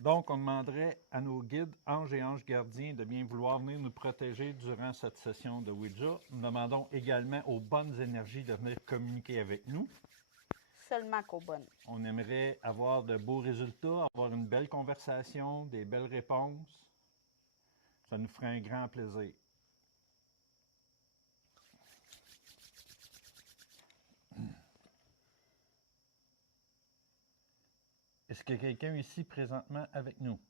Donc, on demanderait à nos guides, anges et anges gardiens, de bien vouloir venir nous protéger durant cette session de Ouija. Nous demandons également aux bonnes énergies de venir communiquer avec nous. Seulement qu'aux bonnes. On aimerait avoir de beaux résultats, avoir une belle conversation, des belles réponses. Ça nous ferait un grand plaisir. Est-ce qu'il y a quelqu'un ici présentement avec nous?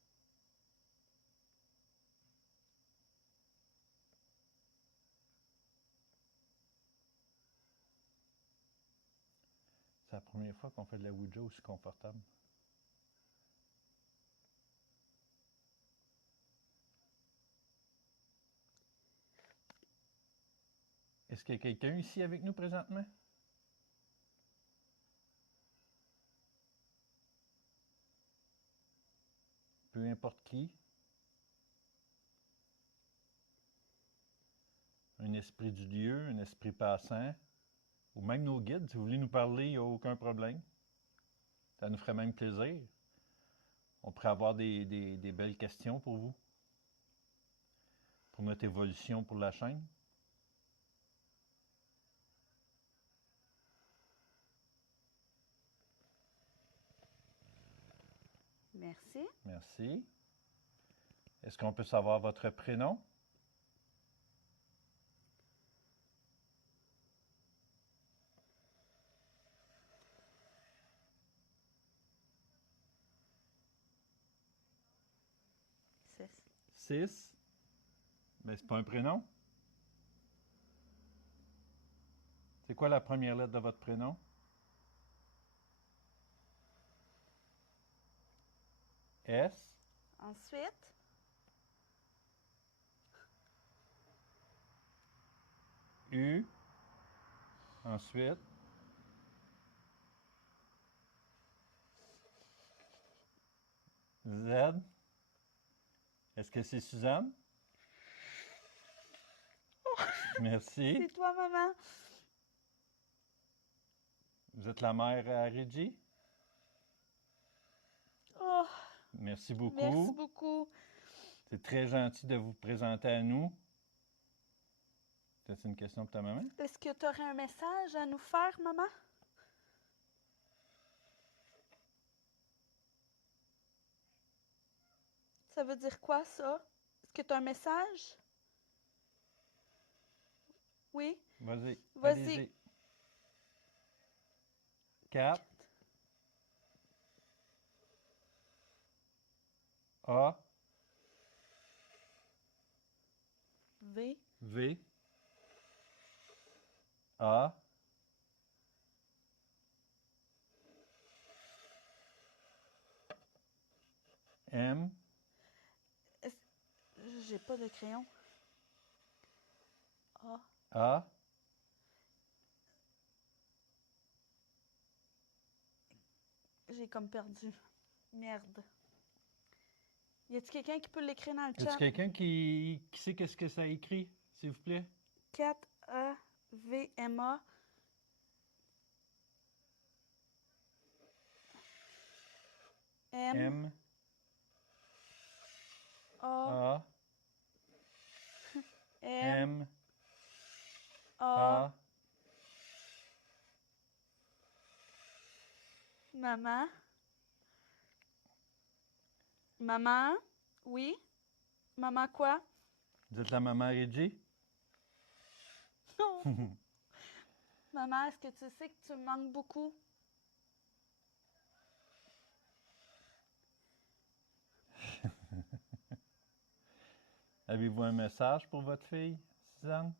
C'est la première fois qu'on fait de la Ouija aussi confortable. Est-ce qu'il y a quelqu'un ici avec nous présentement? Peu importe qui. Un esprit du lieu, un esprit passant, ou même nos guides, si vous voulez nous parler, il n'y a aucun problème. Ça nous ferait même plaisir. On pourrait avoir des belles questions pour vous, pour notre évolution pour la chaîne. Merci. Merci. Est-ce qu'on peut savoir votre prénom? Six. 6. Mais c'est pas un prénom. C'est quoi la première lettre de votre prénom? S. Ensuite, U. Ensuite. Z. Est-ce que c'est Suzanne? Merci. c'est toi, maman. Vous êtes la mère à Reggie? Oh, Merci beaucoup. merci beaucoup. C'est très gentil de vous présenter à nous. C'est une question pour ta maman? Est-ce que tu aurais un message à nous faire, maman? Ça veut dire quoi, ça? Est-ce que tu as un message? Oui? Vas-y. Vas-y. Allez-y. 4. A. V. V. A. M. J'ai pas de crayon. A. A. J'ai comme perdu. Merde. Y a-t-il quelqu'un qui peut l'écrire dans le Est-ce chat? quelqu'un qui sait qu'est-ce que ça écrit, s'il vous plaît? 4A-V-M-A. M. A. A. M. M. A. A. Maman. Maman? Oui? Maman quoi? Vous êtes la maman Reggie? Non. Maman, est-ce que tu sais que tu me manques beaucoup? Avez-vous un message pour votre fille, Suzanne?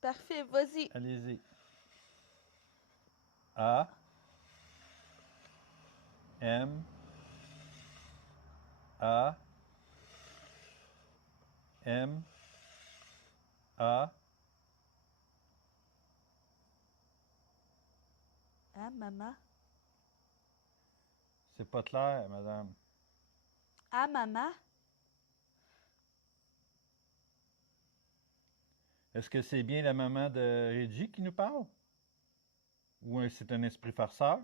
Parfait, vas-y. Allez-y. A. M. A. M. A. Hein, maman? C'est pas clair, madame. Ah, maman? Est-ce que c'est bien la maman de Reggie qui nous parle? Ou c'est un esprit farceur?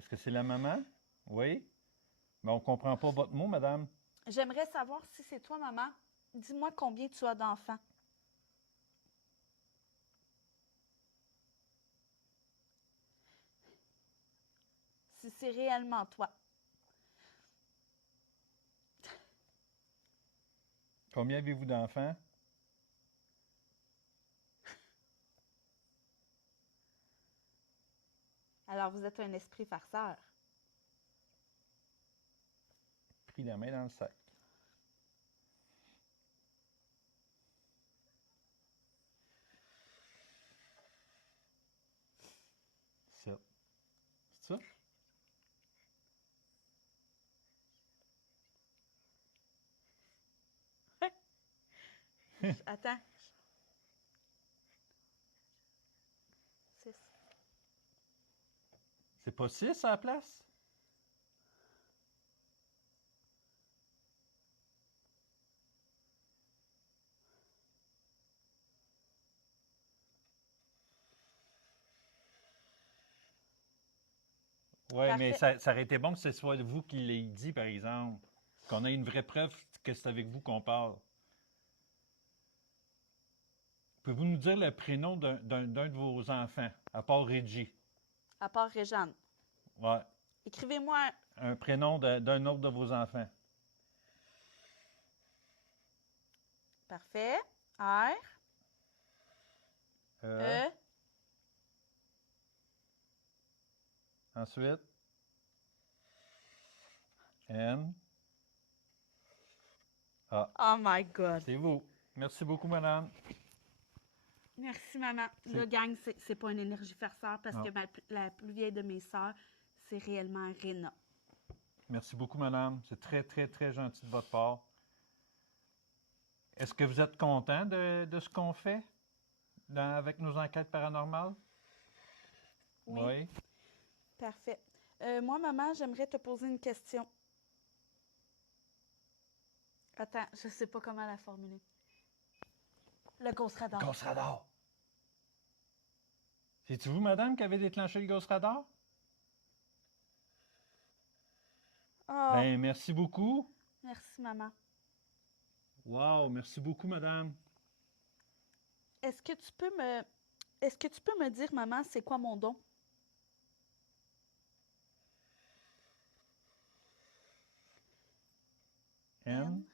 Est-ce que c'est la maman? Oui? Mais on ne comprend pas votre mot, madame. J'aimerais savoir si c'est toi, maman. Dis-moi combien tu as d'enfants. Si c'est réellement toi. Combien avez-vous d'enfants? Alors, vous êtes un esprit farceur. Pris la main dans le sac. Ça. C'est ça? Attends. 6. C'est pas 6 à la place? Oui, mais ça aurait été bon que ce soit vous qui l'ayez dit, par exemple. Qu'on ait une vraie preuve que c'est avec vous qu'on parle. Pouvez-vous nous dire le prénom d'un de vos enfants, à part Reggie? À part Réjeanne. Ouais. Écrivez-moi Un prénom d'un autre de vos enfants. Parfait. R. E. Ensuite, N. A. Oh my God. C'est vous. Merci beaucoup, madame. Merci, maman. Là, gang, c'est pas une énergie farceur parce Non. que la plus vieille de mes sœurs, c'est réellement Réna. Merci beaucoup, madame. C'est très, très, très gentil de votre part. Est-ce que vous êtes content de ce qu'on fait avec nos enquêtes paranormales? Oui. Parfait. Moi, maman, j'aimerais te poser une question. Attends, je sais pas comment la formuler. Le Ghost Radar. Ghost Radar. C'est-tu vous, madame, qui avez déclenché le Ghost Radar? Oh, Ben, merci beaucoup. merci, maman. Wow, merci beaucoup, madame. Est-ce que tu peux me dire, maman, c'est quoi mon don? N.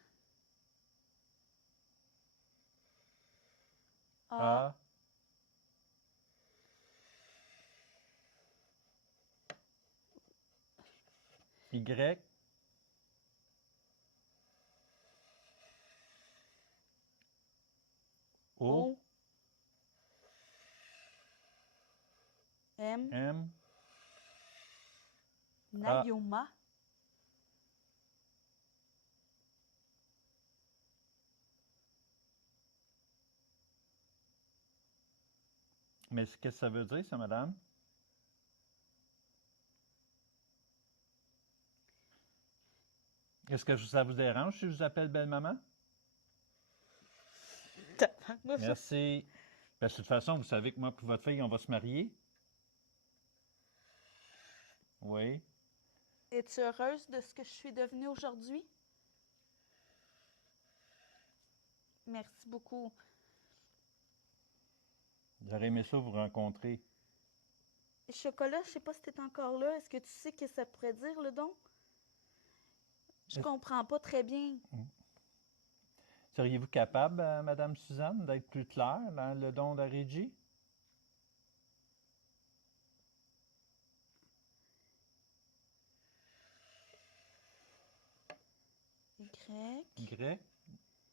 A. A. Y. O. O. M. M. Nayoma. Mais qu'est-ce que ça veut dire, ça, madame? Est-ce que ça vous dérange si je vous appelle belle-maman? Merci. Parce que de toute façon, vous savez que moi et votre fille, on va se marier. Oui. Es-tu heureuse de ce que je suis devenue aujourd'hui? Merci beaucoup. J'aurais aimé ça vous rencontrer. Chocolat, je sais pas si tu es encore là. Est-ce que tu sais que ça pourrait dire, le don? Je comprends pas très bien. Seriez-vous capable, Madame Suzanne, d'être plus claire dans le don de la Régie? Y. Y?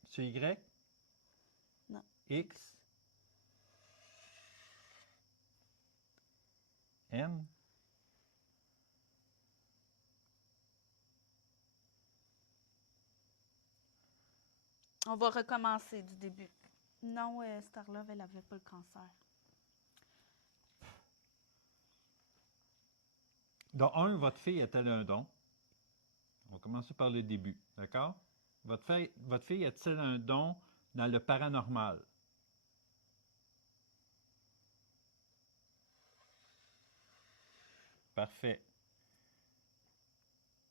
C'est Y? Non. X? N? On va recommencer du début. Non, Starlove, elle avait pas le cancer. Donc, votre fille a-t-elle un don? On va commencer par le début, d'accord? Votre fille a-t-elle un don dans le paranormal? Parfait.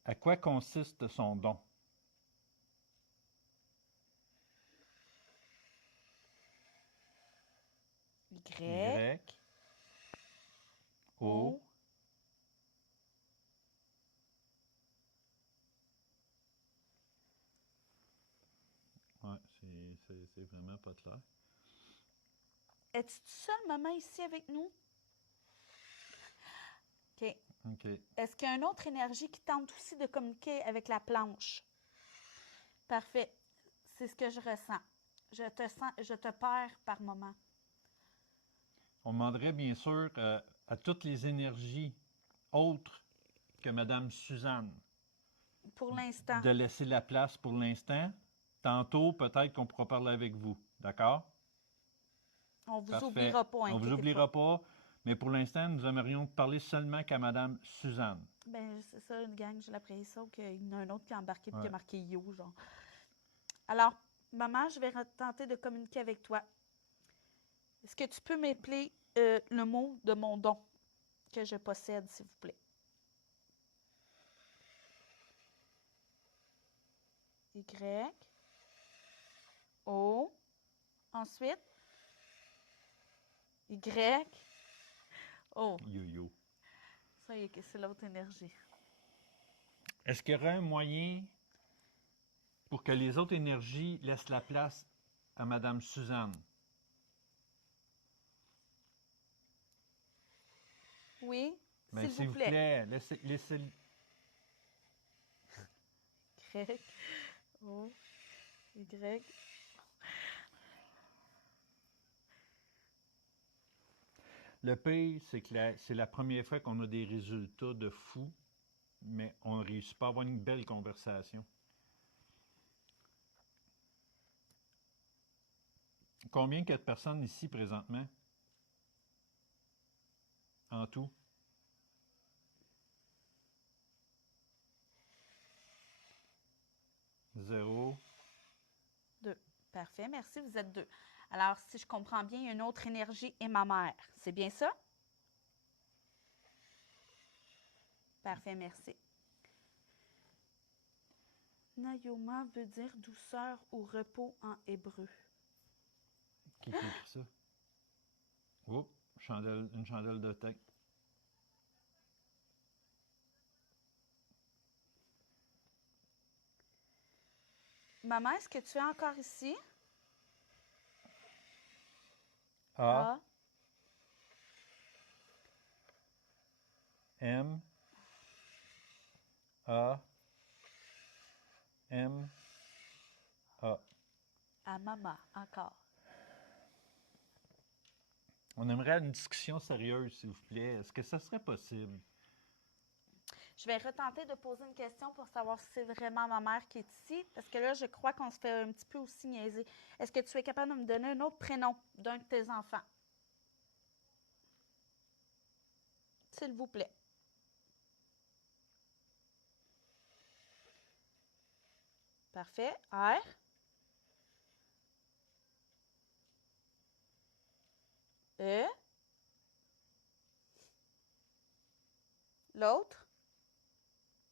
À quoi consiste son don? Y, Y, O, O, ouais, c'est vraiment pas clair. Es-tu tout seul, maman, ici avec nous? OK. OK. Est-ce qu'il y a une autre énergie qui tente aussi de communiquer avec la planche? Parfait. C'est ce que je ressens. Je te perds par moment. On demanderait bien sûr à toutes les énergies autres que Madame Suzanne Pour l'instant, de laisser la place pour l'instant. Tantôt, peut-être qu'on pourra parler avec vous. D'accord? on vous Parfait. oubliera pas, On vous inquiétez oubliera pas. pas, mais pour l'instant, nous aimerions parler seulement qu'à Madame Suzanne. Ben, c'est ça, une gang, j'ai l'impression qu'il y en a un autre qui a embarqué et qui Ouais. a marqué Yo, genre. Alors, maman, je vais tenter de communiquer avec toi. Est-ce que tu peux m'épeler le mot de mon don que je possède, s'il vous plaît? Y, O, ensuite, Y, O. Yo-yo. Ça y est, c'est l'autre énergie. Est-ce qu'il y aurait un moyen pour que les autres énergies laissent la place à Madame Suzanne? Oui, Bien, s'il vous plaît. laissez. Y, O, Y. Le pire, c'est que c'est la première fois qu'on a des résultats de fou, mais on ne réussit pas à avoir une belle conversation. Combien qu'il y a de personnes ici présentement? En tout? 0. 2. Parfait, merci, vous êtes 2. Alors, si je comprends bien, il y a une autre énergie et ma mère. C'est bien ça? Parfait, merci. Nayoma veut dire douceur ou repos en hébreu. Qui écrit ça? Oups, une chandelle de thé. Maman, est-ce que tu es encore ici? A, A, M, A, M, A. à maman, encore. On aimerait une discussion sérieuse, s'il vous plaît. Est-ce que ça serait possible? Je vais retenter de poser une question pour savoir si c'est vraiment ma mère qui est ici, parce que là, je crois qu'on se fait un petit peu aussi niaiser. Est-ce que tu es capable de me donner un autre prénom d'un de tes enfants? S'il vous plaît. Parfait. R. E. L'autre.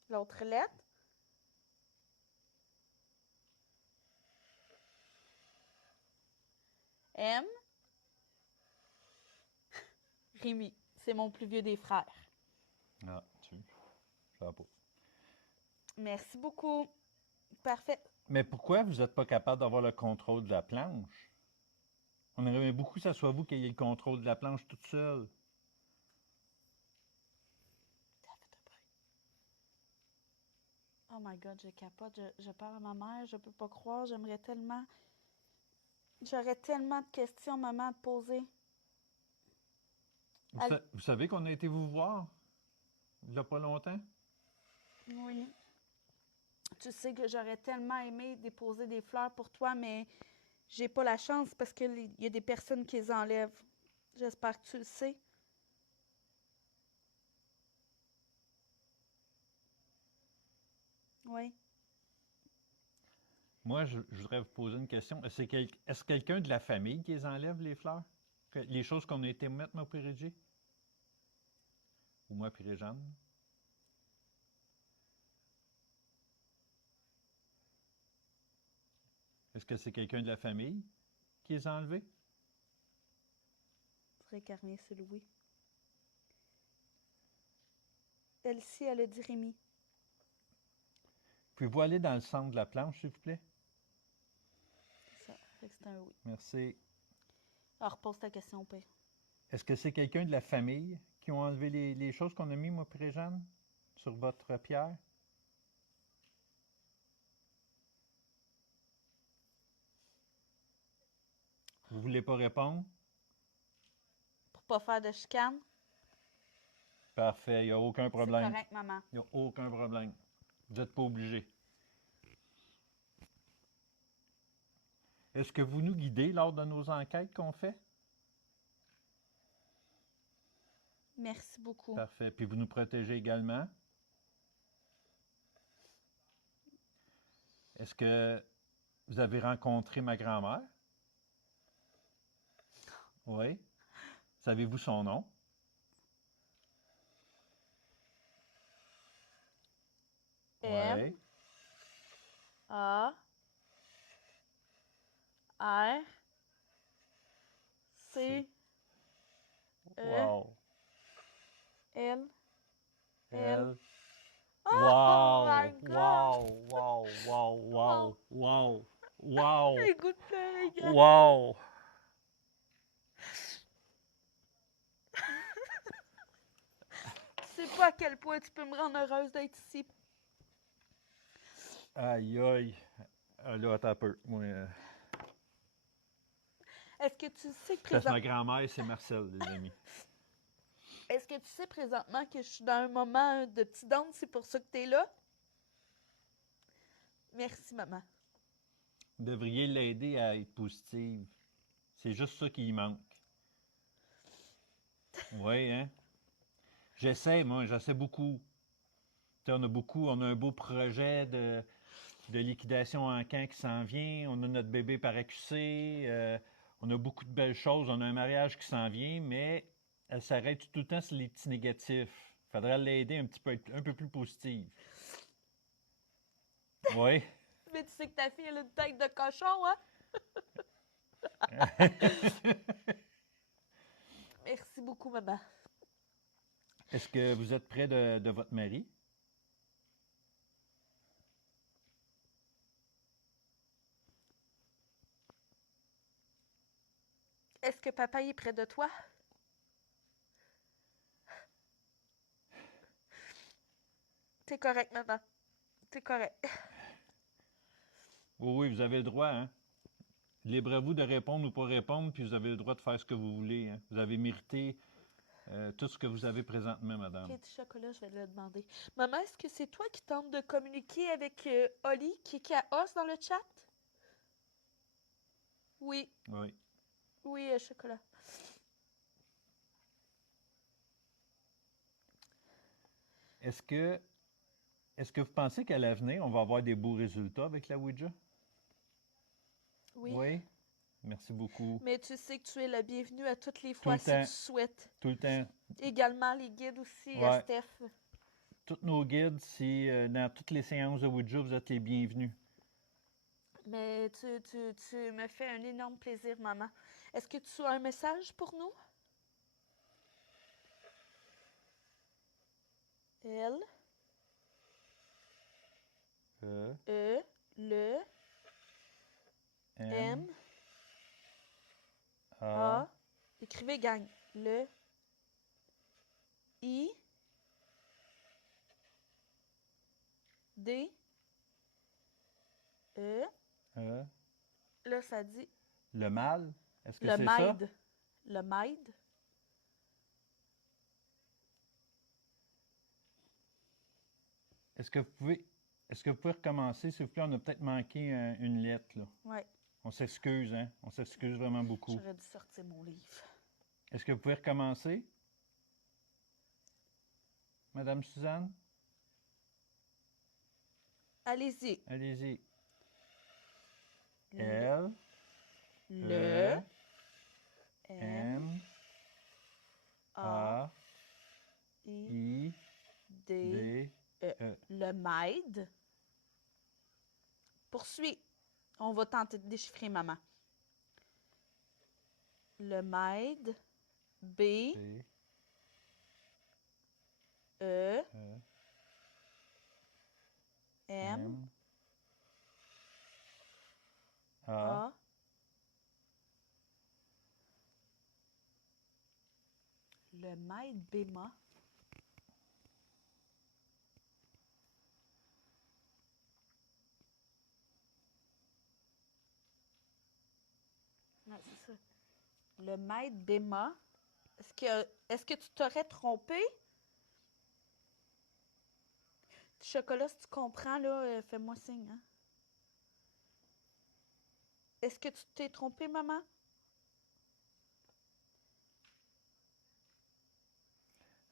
L'autre lettre. M. Rémi. C'est mon plus vieux des frères. Ah, je sais pas. Merci beaucoup. Parfait. Mais pourquoi vous n'êtes pas capable d'avoir le contrôle de la planche? On aimerait beaucoup que ce soit vous qui ayez le contrôle de la planche toute seule. Oh my God, je capote. Je parle à ma mère. Je peux pas croire. J'aimerais tellement. J'aurais tellement de questions, maman, à te poser. Vous savez qu'on a été vous voir il n'y a pas longtemps? Oui. Tu sais que j'aurais tellement aimé déposer des fleurs pour toi, mais j'ai pas la chance parce qu'il y a des personnes qui les enlèvent. J'espère que tu le sais. Oui. Moi, je voudrais vous poser une question. Est-ce que quelqu'un de la famille qui les enlève, les fleurs? Les choses qu'on a été mettre, moi, puis Régie? Ou moi, puis Réjeanne? Est-ce que c'est quelqu'un de la famille qui les a enlevés? Faudrait qu'elle revienne sur le oui. Elle-ci, elle a dit Rémi. Pouvez-vous aller dans le centre de la planche, s'il vous plaît? C'est ça. Fait que c'est un oui. Merci. Alors, repose ta question, père. Est-ce que c'est quelqu'un de la famille qui ont enlevé les choses qu'on a mis, moi et Jeanne, sur votre pierre? Vous voulez pas répondre? Pour pas faire de chicane, Parfait, il n'y a aucun c'est problème. correct, maman. Il n'y a aucun problème. Vous n'êtes pas obligé. Est-ce que vous nous guidez lors de nos enquêtes qu'on fait? Merci beaucoup. Parfait. Puis vous nous protégez également? Est-ce que vous avez rencontré ma grand-mère? Oui. Savez-vous son nom? M A R C E Wow. L. Elle. Oh Wow! my God! Wow! Wow! Wow! Wow! Wow! J'ai le goût de pleurer, gars. Wow! Tu sais pas à quel point tu peux me rendre heureuse d'être ici. Aïe aïe! Ah, là, attends un peu. Moi, Est-ce que tu sais parce que ma grand-mère, c'est Marcel, les amis. Est-ce que tu sais présentement que je suis dans un moment de petite danse, c'est pour ça que tu es là? Merci, maman. Vous devriez l'aider à être positive. C'est juste ça qui manque. Oui, hein? J'essaie beaucoup. Tu sais, on a un beau projet de liquidation en camp qui s'en vient. On a notre bébé par accusé. On a beaucoup de belles choses. On a un mariage qui s'en vient, mais elle s'arrête tout le temps sur les petits négatifs. Il faudrait l'aider un petit peu, être un peu plus positive. Oui. Mais tu sais que ta fille, elle a une tête de cochon, hein? Merci beaucoup, maman. Est-ce que vous êtes près de votre mari? Est-ce que papa est près de toi? T'es correct, maman. T'es correct. Oui, oui, vous avez le droit, hein? Libre à vous de répondre ou pas répondre, puis vous avez le droit de faire ce que vous voulez, hein? Vous avez mérité tout ce que vous avez présentement, madame. Ok, du chocolat, je vais le demander. Maman, est-ce que c'est toi qui tentes de communiquer avec Oli, qui est à os dans le chat? Oui, Oui. oui, chocolat. Est-ce que, est-ce que vous pensez qu'à l'avenir, on va avoir des beaux résultats avec la Ouija? Oui. Oui. Merci beaucoup. Mais tu sais que tu es la bienvenue à toutes les Tout fois le si temps. tu souhaites. Tout le temps. Également les guides aussi, Ouais. Steph. Tous nos guides, si dans toutes les séances de Ouija, vous êtes les bienvenus. Mais tu me fais un énorme plaisir, maman. Est-ce que tu as un message pour nous? L, E, le, M, A. Écrivez, gang. Le, I, D, E. Là, ça dit Le mal, est-ce que le c'est ça? maid. Le maid. Est-ce que vous pouvez recommencer, s'il vous plaît? On a peut-être manqué une lettre, là. Ouais, On s'excuse, hein? On s'excuse vraiment beaucoup. j'aurais dû sortir mon livre. Est-ce que vous pouvez recommencer? Madame Suzanne? Allez-y. Allez-y. Le, L, le, E, M, M, A, A, I, I, D, D, E. Le maid. Poursuis. On va tenter de déchiffrer, maman. Le MAID, B, P, E, E, M, M, A, A. Le MAID béma. Ouais, c'est ça. Le MAID béma. Est-ce que tu t'aurais trompé? Chocolat, si tu comprends, là, fais-moi signe. Hein? Est-ce que tu t'es trompé, maman?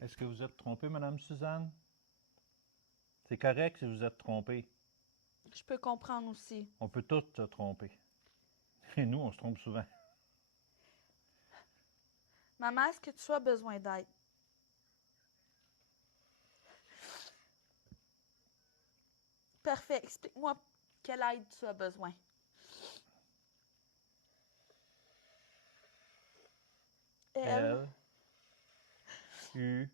Est-ce que vous êtes trompée, Madame Suzanne? C'est correct si vous êtes trompée. Je peux comprendre aussi. On peut tous se tromper. Et nous, on se trompe souvent. Maman, est-ce que tu as besoin d'aide? Parfait. Explique-moi quelle aide tu as besoin. L, U,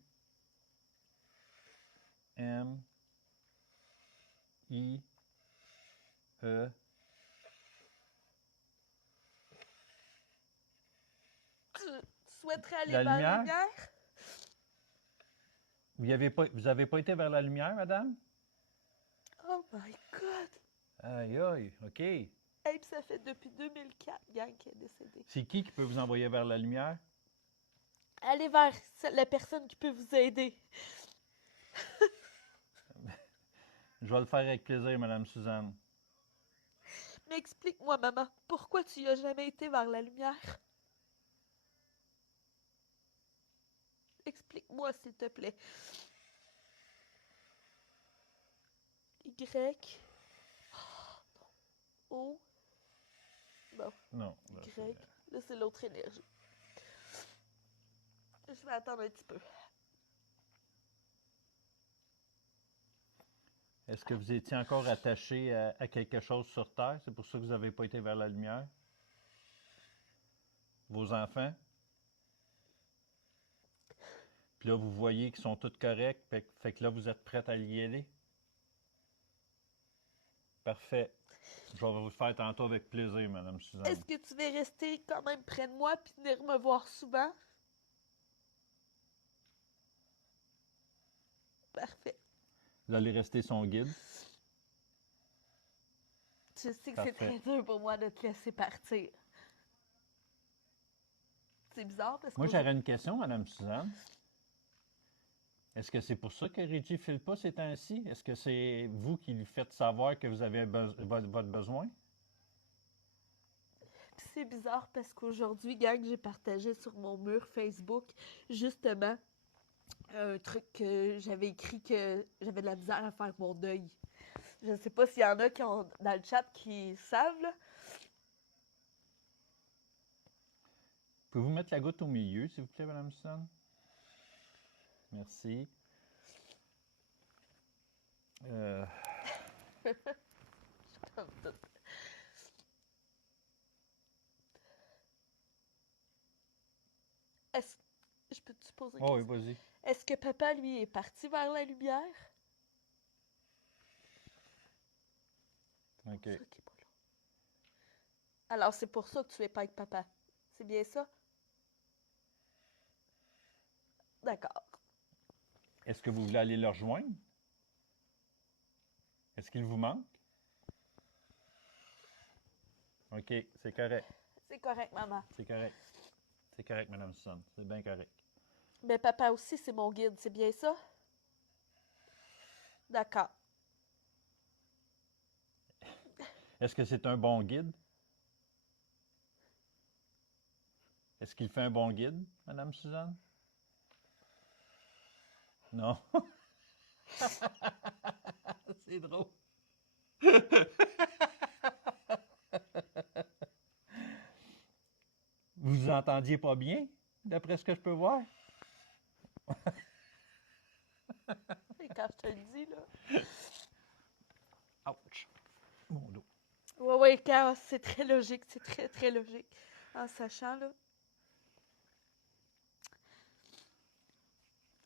M, I, E. Tu souhaiterais aller La vers la lumière? lumière? Vous avez pas été vers la lumière, madame? Oh my God! Aïe, aïe, OK. Hey, puis ça fait depuis 2004, gang, qui est décédée. C'est qui peut vous envoyer vers la lumière? Allez vers la personne qui peut vous aider. Je vais le faire avec plaisir, Madame Suzanne. Mais explique-moi, maman, pourquoi tu y as jamais été vers la lumière? Explique-moi, s'il te plaît. Y. O. Bon, Non. là, Y. Là, c'est l'autre énergie. Je vais attendre un petit peu. Est-ce que vous étiez encore attaché à quelque chose sur Terre? C'est pour ça que vous n'avez pas été vers la lumière? Vos enfants? Puis là, vous voyez qu'ils sont tous corrects, fait que là, vous êtes prête à y aller? Parfait. Je vais vous le faire tantôt avec plaisir, Madame Suzanne. Est-ce que tu veux rester quand même près de moi puis venir me voir souvent? Parfait. Vous allez rester son guide? Je sais que c'est Parfait. très dur pour moi de te laisser partir. C'est bizarre parce que... Moi, j'aurais une question, Madame Suzanne. Est-ce que c'est pour ça que Reggie ne file pas ces temps-ci? Est-ce que c'est vous qui lui faites savoir que vous avez votre besoin? Puis c'est bizarre parce qu'aujourd'hui, gang, j'ai partagé sur mon mur Facebook, justement, un truc que j'avais écrit que j'avais de la misère à faire mon deuil. Je ne sais pas s'il y en a qui ont dans le chat qui savent, là. Pouvez-vous mettre la goutte au milieu, s'il vous plaît, Madame Suzanne? Merci. Comme tout. Est-ce... Je peux te poser une Oh oui, question? vas-y. Est-ce que papa, lui, est parti vers la lumière? OK. C'est ça qui est pas là. Alors, c'est pour ça que tu es pas avec papa. C'est bien ça? D'accord. Est-ce que vous voulez aller le rejoindre? Est-ce qu'il vous manque? OK, c'est correct. C'est correct, maman. C'est correct. C'est correct, Madame Suzanne. C'est bien correct. Mais papa aussi, c'est mon guide. C'est bien ça? D'accord. Est-ce que c'est un bon guide? Est-ce qu'il fait un bon guide, Madame Suzanne? Non. C'est drôle. Vous vous entendiez pas bien, d'après ce que je peux voir? Et quand je te le dis, là. Ouch. Mon dos. Oui, Oui, oui, chaos, c'est très logique, c'est très, très logique. En sachant, là.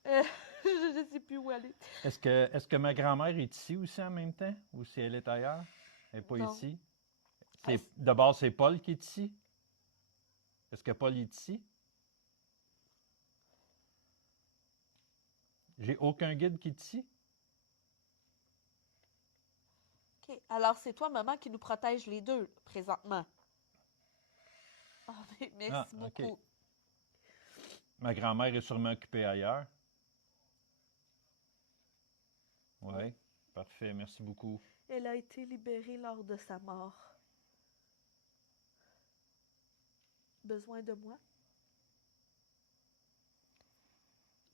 Euh, je ne sais plus où aller. Est-ce que ma grand-mère est ici aussi en même temps? Ou si elle est ailleurs? Elle n'est pas Non. ici? Ah, De base, c'est Paul qui est ici? Est-ce que Paul est ici? J'ai aucun guide qui est ici? OK. Alors, c'est toi, maman, qui nous protège les deux, présentement. Ah, mais Ah, merci OK. beaucoup. Ma grand-mère est sûrement occupée ailleurs. Oui, Oui. parfait, merci beaucoup. Elle a été libérée lors de sa mort. Besoin de moi?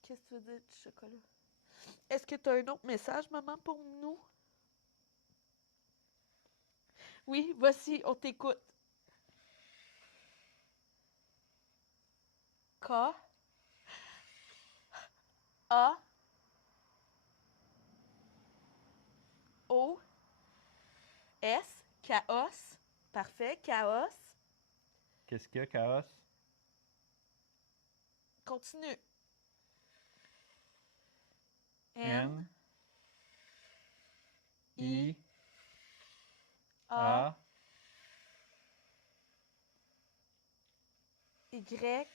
Qu'est-ce que tu veux dire du chocolat? Est-ce que tu as un autre message, maman, pour nous? Oui, voici, on t'écoute. K, A, O, S, chaos. Parfait, chaos. Qu'est-ce qu'il y a, Chaos? Continue. N, N, I, I, A, A, Y,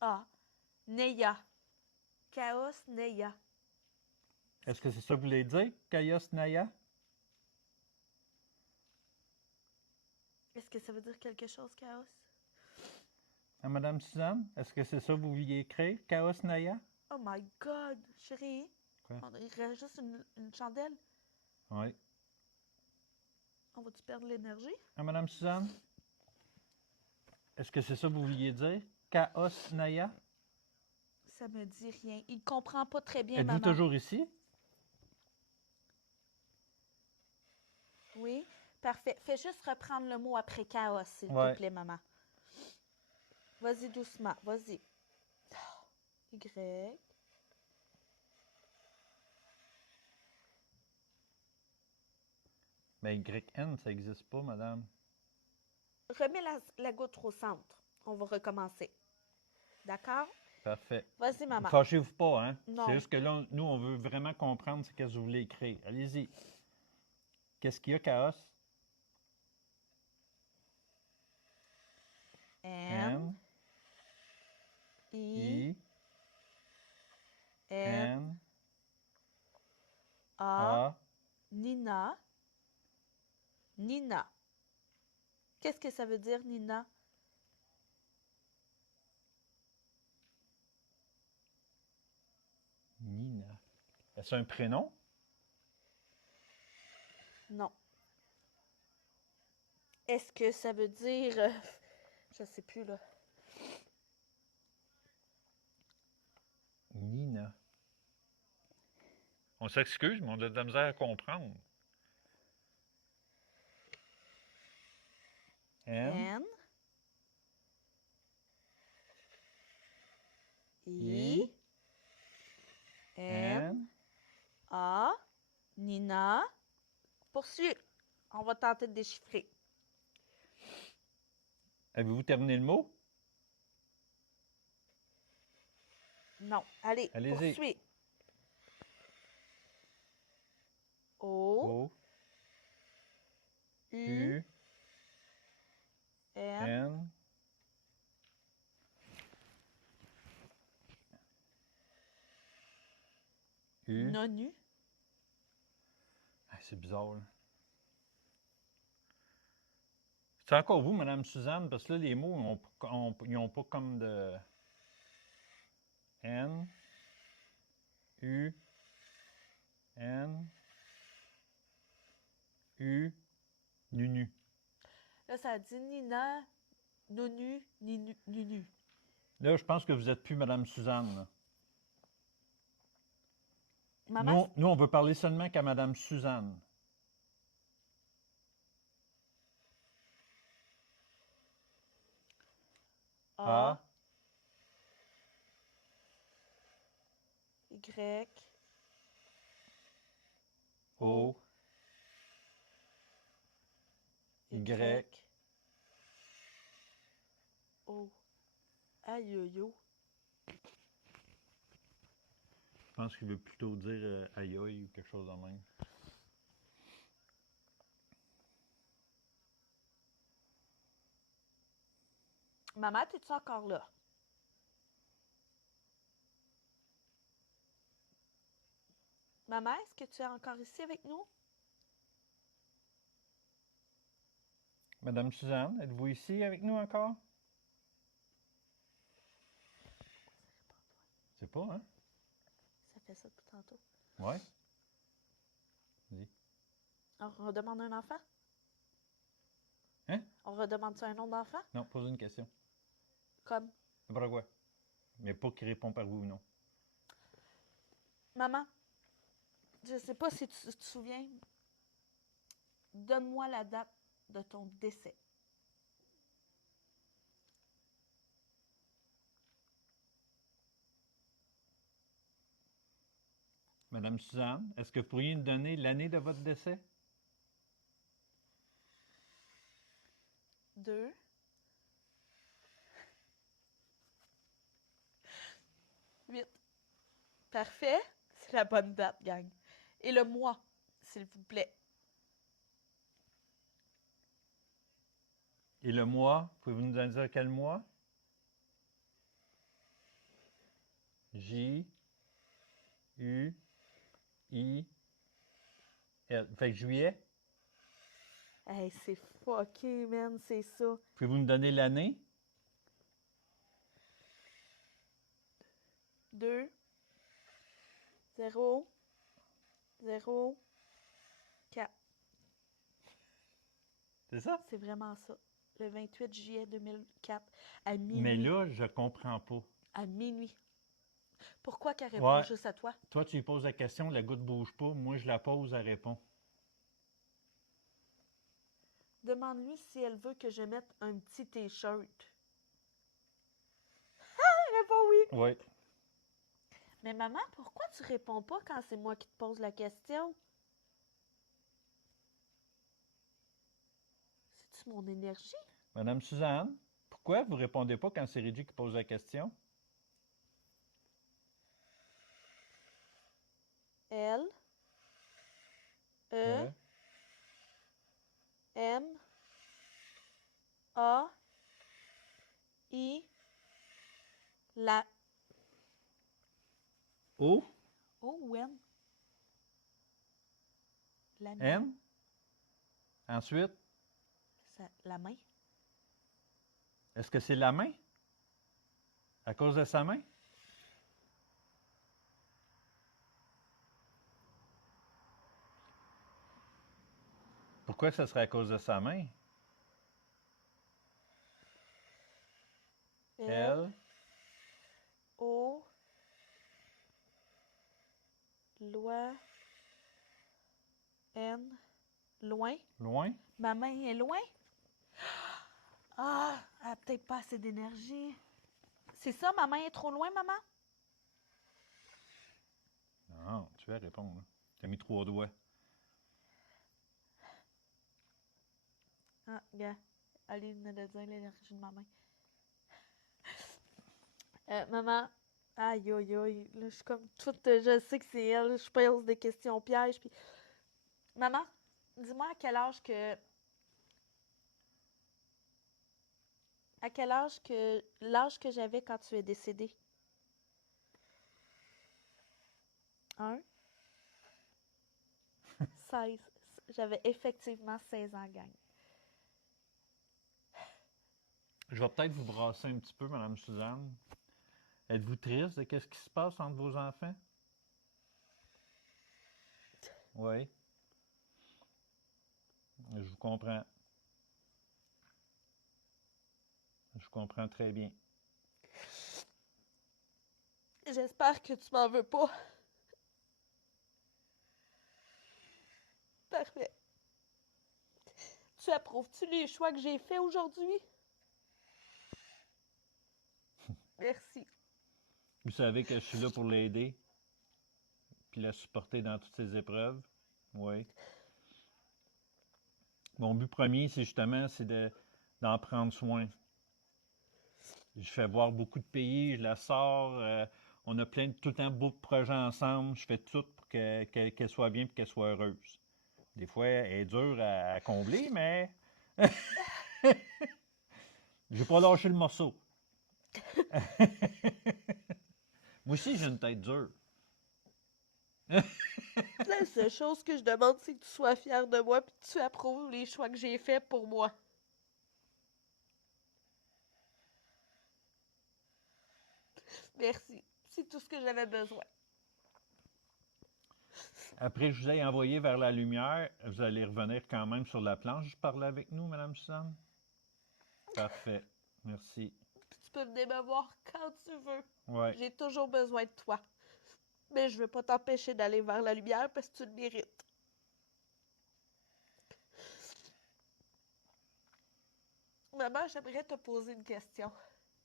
A. Neya. Chaos Neya. Est-ce que c'est ça que vous voulez dire, Chaos Naya? Est-ce que ça veut dire quelque chose, chaos? Ah, Madame Suzanne? Est-ce que c'est ça que vous vouliez écrire, Chaos Naya? Oh my God, chérie. Quoi? On dirait juste une chandelle. Oui. On va-tu perdre l'énergie? Ah, Madame Suzanne? Est-ce que c'est ça que vous vouliez dire, Chaos Naya? Ça me dit rien. Il comprend pas très bien, Êtes-vous maman. toujours ici? Oui? Parfait. Fais juste reprendre le mot après chaos, s'il te Ouais. plaît, maman. Vas-y doucement. Vas-y. Y. Mais YN, ça n'existe pas, madame. Remets la goutte au centre. On va recommencer. D'accord? Parfait. Vas-y, maman. Fâchez-vous pas, hein? Non. C'est juste que là, nous, on veut vraiment comprendre ce que vous voulez écrire. Allez-y. Qu'est-ce qu'il y a, Chaos? N, N, I, I, N, N, A, A, Nina. Nina. Qu'est-ce que ça veut dire, Nina? Nina. Est-ce un prénom? Non. Est-ce que ça veut dire... je sais plus, là. Nina. On s'excuse, mais on a de la misère à comprendre. N, N, I, I, N, N. A, Nina. Poursuis. On va tenter de déchiffrer. Avez-vous terminé le mot? Non. Allez, Allez-y. poursuis. O, O, U, U, N, N, U. non-U. Ah, c'est bizarre, là. C'est encore vous, Madame Suzanne, parce que là, les mots, ils n'ont pas comme de N, U, N, U, Nunu. Là, ça dit Nina, non-U, Nunu. Là, je pense que vous n'êtes plus Madame Suzanne, là. Maman, Nous, on veut parler seulement qu'à Madame Suzanne. A, A, Y, O, O, Y. O. Aïe, aïe, aïe. Je pense qu'il veut plutôt dire aïe aïe ou quelque chose de même. Maman, es-tu encore là? Maman, est-ce que tu es encore ici avec nous? Madame Suzanne, êtes-vous ici avec nous encore? C'est pas, hein? Ça fait ça depuis tantôt. Ouais. Dis. On redemande un enfant? Hein? On redemande-tu un nom d'enfant? Non, pose une question. Comme, N'importe quoi. Mais pas qu'il répond par oui ou non. maman, je sais pas si tu te souviens, donne-moi la date de ton décès. Madame Suzanne, est-ce que vous pourriez nous donner l'année de votre décès? 2. 8. Parfait. C'est la bonne date, gang. Et le mois, s'il vous plaît. Et le mois, pouvez-vous nous dire quel mois? J, U, I, L. Fait que juillet. Hey, c'est fucké, man, c'est ça. Pouvez-vous nous donner l'année? 2, 0, 0, 4. C'est ça? C'est vraiment ça. Le 28 juillet 2004, à minuit. Mais là, je comprends pas. À minuit. Pourquoi qu'elle répond Ouais. juste à toi? Toi, tu lui poses la question, la goutte bouge pas. Moi, je la pose, elle répond. Demande-lui si elle veut que je mette un petit t-shirt. Elle répond oui. Oui. Mais maman, pourquoi tu réponds pas quand c'est moi qui te pose la question? C'est-tu mon énergie? Madame Suzanne, pourquoi vous répondez pas quand c'est Reggie qui pose la question? L, E, M, A, I, la. O, O ou M? La main. M. Ensuite, La main. est-ce que c'est la main? À cause de sa main? Pourquoi ce serait à cause de sa main? L, O, loi, N, loin. Loin? Ma main est loin? Ah, elle a peut-être pas assez d'énergie. C'est ça, ma main est trop loin, maman? Non, tu vas répondre. Tu as mis 3 doigts. Ah, gars, allez, venez de dire l'énergie de ma main. Maman, aïe, aïe, aïe, là, je suis comme toute, je sais que c'est elle, je pose des questions pièges, puis... Maman, dis-moi à quel âge que, l'âge que j'avais quand tu es décédé? 1, 16. J'avais effectivement 16 ans, gang. Je vais peut-être vous brasser un petit peu, Madame Suzanne. Êtes-vous triste de ce qui se passe entre vos enfants? Oui. Je vous comprends. Je comprends très bien. J'espère que tu m'en veux pas. Parfait. Tu approuves-tu les choix que j'ai faits aujourd'hui? Merci. Vous savez que je suis là pour l'aider, puis la supporter dans toutes ses épreuves. Oui. Mon but premier, c'est justement d'en prendre soin. Je fais voir beaucoup de pays, je la sors. On a tout le temps beaucoup de projets ensemble. Je fais tout pour qu'elle soit bien et qu'elle soit heureuse. Des fois, elle est dure à combler, mais j'ai pas lâché le morceau. Moi aussi, j'ai une tête dure. La seule chose que je demande, c'est que tu sois fier de moi puis que tu approuves les choix que j'ai faits pour moi. Merci. C'est tout ce que j'avais besoin. Après que je vous ai envoyé vers la lumière, vous allez revenir quand même sur la planche parler avec nous, Madame Suzanne? Parfait. Merci. Puis tu peux venir me voir quand tu veux. Ouais. J'ai toujours besoin de toi. Mais je veux pas t'empêcher d'aller vers la lumière parce que tu le mérites. Maman, j'aimerais te poser une question.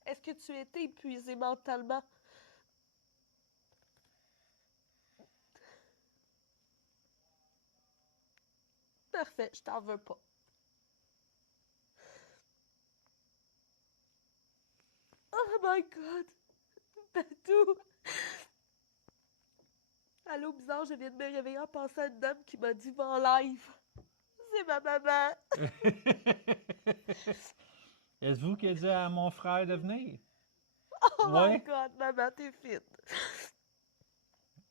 Est-ce que tu étais épuisée mentalement? Parfait, je t'en veux pas. Oh my God! Patou! Allô, bizarre, je viens de me réveiller en pensant à une dame qui m'a dit va en live. C'est ma maman. Est-ce vous qui a dit à mon frère de venir? Oh my Ouais. God, maman, t'es fit.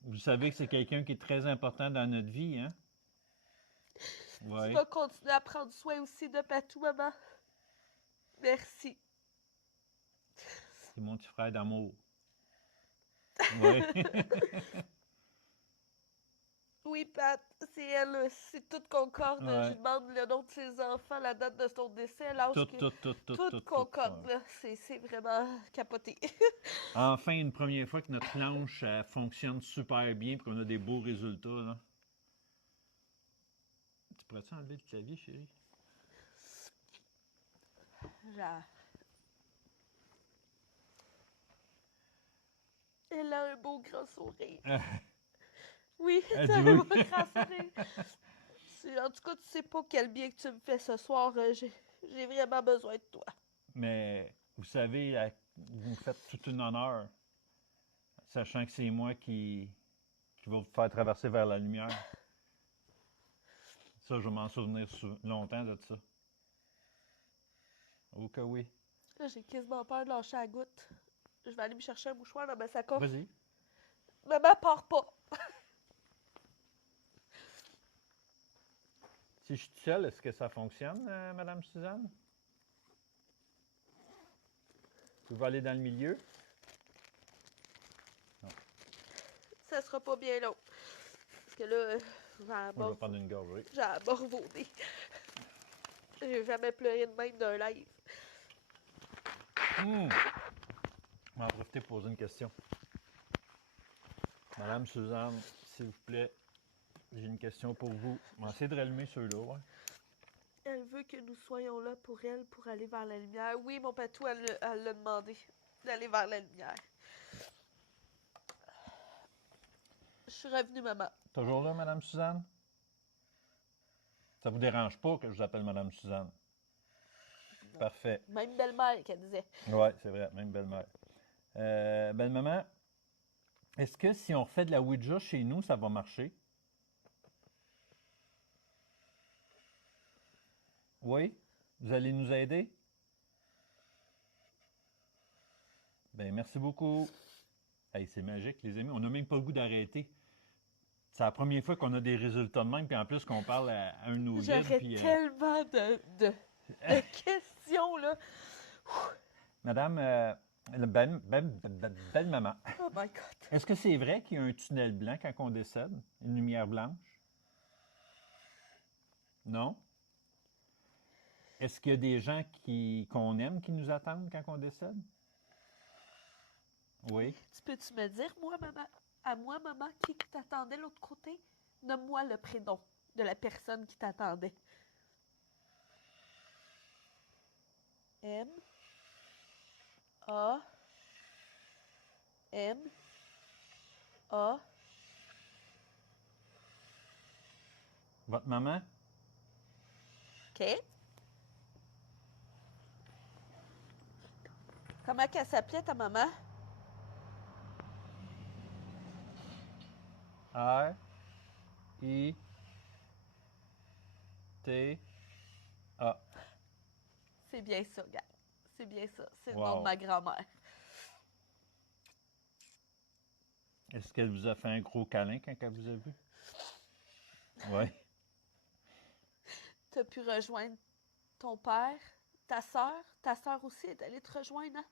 Vous savez que c'est quelqu'un qui est très important dans notre vie, hein? Tu Ouais. vas continuer à prendre soin aussi de Patou, maman. Merci. C'est mon petit frère d'amour. Ouais. Oui, Pat, c'est elle. C'est tout concorde. Je Ouais. lui demande le nom de ses enfants, la date de son décès, l'âge Tout, que... tout, tout, tout, Tout tout, tout. concorde, Ouais. là. C'est vraiment capoté. Enfin, une première fois que notre planche fonctionne super bien et qu'on a des beaux résultats, là. Tu pourrais-tu enlever le clavier, chérie? Genre. Elle a un beau grand sourire. Oui, Elle t'as dit un oui. beau grand sourire. En tout cas, tu sais pas quel bien que tu me fais ce soir. J'ai vraiment besoin de toi. Mais vous savez, vous me faites tout un honneur, sachant que c'est moi qui va vous faire traverser vers la lumière. Ça, je vais m'en souvenir longtemps de ça. Oh que oui. Là, j'ai quasiment peur de lâcher la goutte. Je vais aller me chercher un mouchoir dans ma sacoche. Vas-y. Maman, pars pas. Si je suis tout seul, est-ce que ça fonctionne, Madame Suzanne? Vous pouvez aller dans le milieu? Ça sera pas bien long. Parce que là, Moi, je vais prendre une gorgée. j'ai la mort au nez. J'ai jamais pleuré de même d'un live. Je vais en profiter pour poser une question. Madame Suzanne, s'il vous plaît, j'ai une question pour vous. On va essayer de rallumer ceux-là, ouais. Elle veut que nous soyons là pour elle, pour aller vers la lumière. Oui, mon patou, elle l'a demandé d'aller vers la lumière. Je suis revenue, maman. Toujours là, Madame Suzanne? Ça vous dérange pas que je vous appelle Madame Suzanne? Non. Parfait. Même belle-mère qu'elle disait. Oui, c'est vrai, même belle-mère. Belle-maman, est-ce que si on refait de la Ouija chez nous, ça va marcher? Oui? Vous allez nous aider? Ben, merci beaucoup. Hey, c'est magique, les amis. On n'a même pas le goût d'arrêter. C'est la première fois qu'on a des résultats de même, puis en plus qu'on parle à un de nos guides. J'aurais Puis, tellement de questions, là. Madame, belle-maman, Oh my God. est-ce que c'est vrai qu'il y a un tunnel blanc quand on décède? Une lumière blanche? Non? Est-ce qu'il y a des gens qu'on aime qui nous attendent quand on décède? Oui. Tu peux-tu me dire, moi, maman, qui t'attendait de l'autre côté? Nomme-moi le prénom de la personne qui t'attendait. M. A. M. A. Votre maman? OK? Comment qu'elle s'appelait, ta maman? R, I, T, A. C'est bien ça, gars. C'est bien ça. C'est le nom de Wow. ma grand-mère. Est-ce qu'elle vous a fait un gros câlin quand elle vous a vu? Oui. Tu as pu rejoindre ton père, ta sœur. Ta sœur aussi est allée te rejoindre, hein?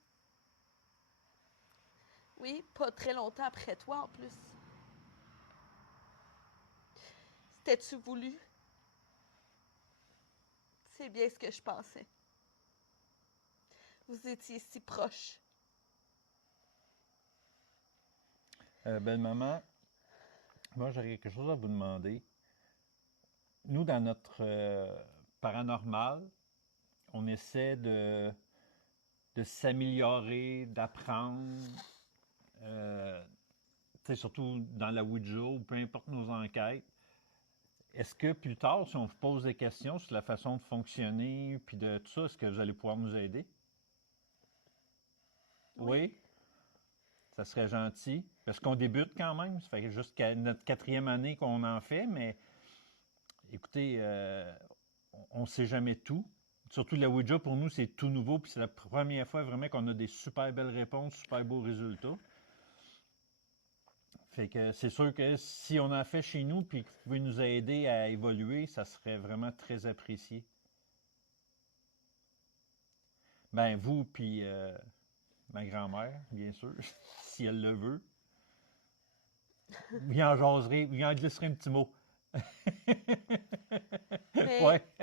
Oui, pas très longtemps après toi, en plus. T'es-tu voulu? C'est bien ce que je pensais. Vous étiez si proches. Belle-maman, moi j'aurais quelque chose à vous demander. Nous, dans notre paranormal, on essaie de s'améliorer, d'apprendre, tu sais, surtout dans la Ouija ou peu importe nos enquêtes. Est-ce que plus tard, si on vous pose des questions sur la façon de fonctionner, puis de tout ça, est-ce que vous allez pouvoir nous aider? Oui? Ça serait gentil. Parce qu'on débute quand même. Ça fait jusqu'à notre 4e année qu'on en fait, mais écoutez, on ne sait jamais tout. Surtout la Ouija, pour nous, c'est tout nouveau, puis c'est la première fois vraiment qu'on a des super belles réponses, super beaux résultats. Fait que c'est sûr que si on en fait chez nous, puis que vous pouvez nous aider à évoluer, ça serait vraiment très apprécié. Ben, vous, puis ma grand-mère, bien sûr, si elle le veut. Vous y en jaserez, vous y en glisserez un petit mot. Mais, Ouais.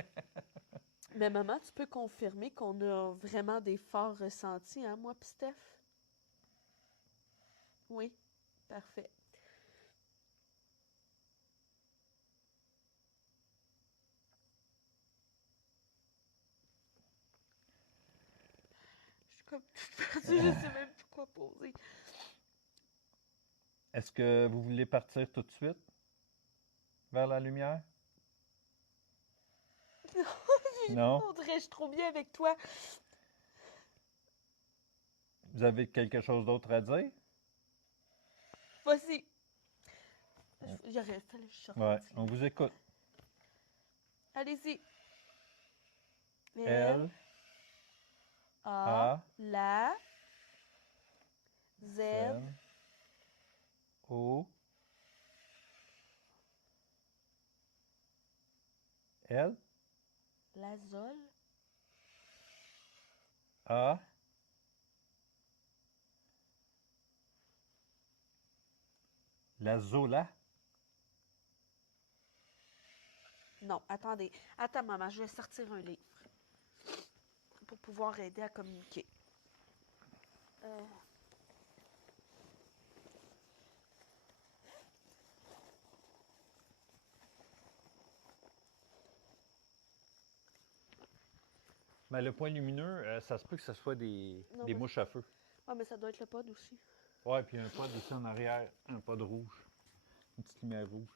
mais maman, tu peux confirmer qu'on a vraiment des forts ressentis, hein, moi pis Steph? Oui, parfait. Je suis comme toute perdue, je sais même plus quoi poser. Est-ce que vous voulez partir tout de suite vers la lumière? Non? On dirait que je suis trop bien avec toi. Vous avez quelque chose d'autre à dire? Vas-y. Il aurait fallu que je sorte. Ouais, on vous écoute. Allez-y. L, A, A, la, Z, N, O, L, l'azole, A, la Zola. Non, attendez. Attends, maman, je vais sortir un livre pour pouvoir aider à communiquer. Ben, le point lumineux, ça se peut que ce soit des Non, mais- mouches à feu. Ah, mais ça doit être le pod aussi. Ouais, puis un pod ici en arrière, un pod rouge. Une petite lumière rouge.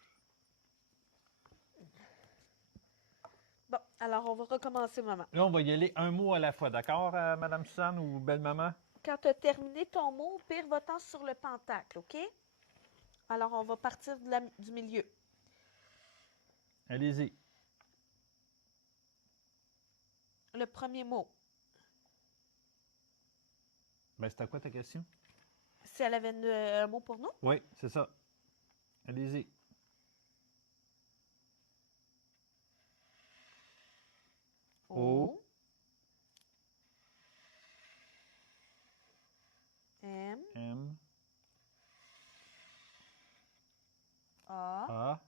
Bon, alors on va recommencer, maman. Là, on va y aller un mot à la fois, d'accord, Madame Suzanne ou belle-maman? Quand tu as terminé ton mot, au pire, va-t'en sur le pentacle, OK? Alors, on va partir du milieu. Allez-y. Le premier mot, Ben, c'était quoi ta question? si elle avait un mot pour nous. Oui, c'est ça. Allez-y. O, M, M, A, A,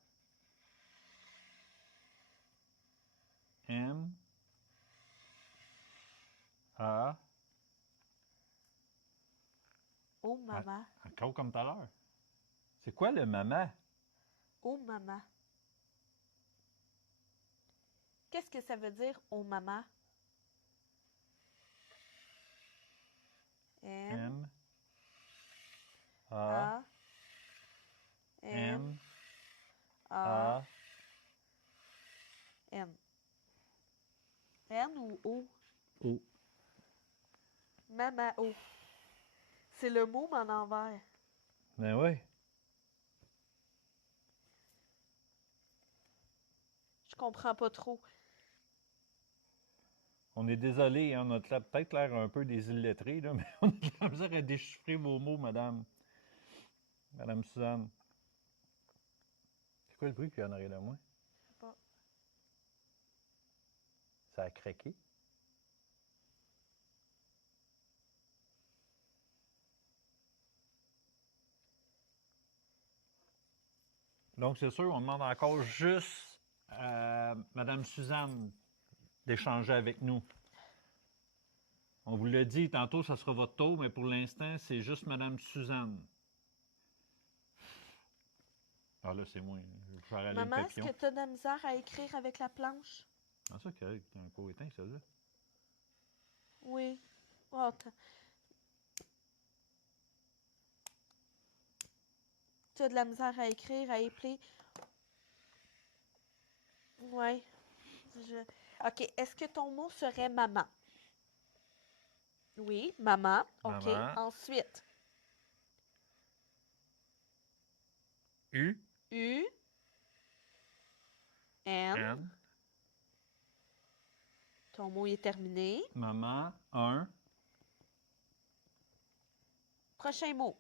M, A, O, maman. encore comme tout à l'heure. C'est quoi le maman? O, maman. Qu'est-ce que ça veut dire, O, maman? M, M, A, A, M, M, A, A, N. Oh. Maman, oh. C'est le mot, mais en envers. Ben ouais. Je comprends pas trop. On est désolé, hein, on a peut-être l'air un peu des illettrés, là, mais on a de la misère à déchiffrer vos mots, madame. Madame Suzanne. C'est quoi le bruit qu'il y a en arrière de moi? Je sais pas. Ça a craqué. Donc, c'est sûr, on demande encore juste à Madame Suzanne d'échanger avec nous. On vous l'a dit, tantôt, ça sera votre tour, mais pour l'instant, c'est juste Madame Suzanne. Ah là, c'est moi. Je vais râler le Maman, est-ce papillon. que tu as de la misère à écrire avec la planche? Ah, ça, correct. T'as un pot éteint, ça, là. Oui. Oh, tu as de la misère à écrire, à épeler? Oui. OK. Est-ce que ton mot serait maman? Oui, maman. OK. Maman. Ensuite, U. U, N. N. Ton mot est terminé. Maman. 1. Prochain mot.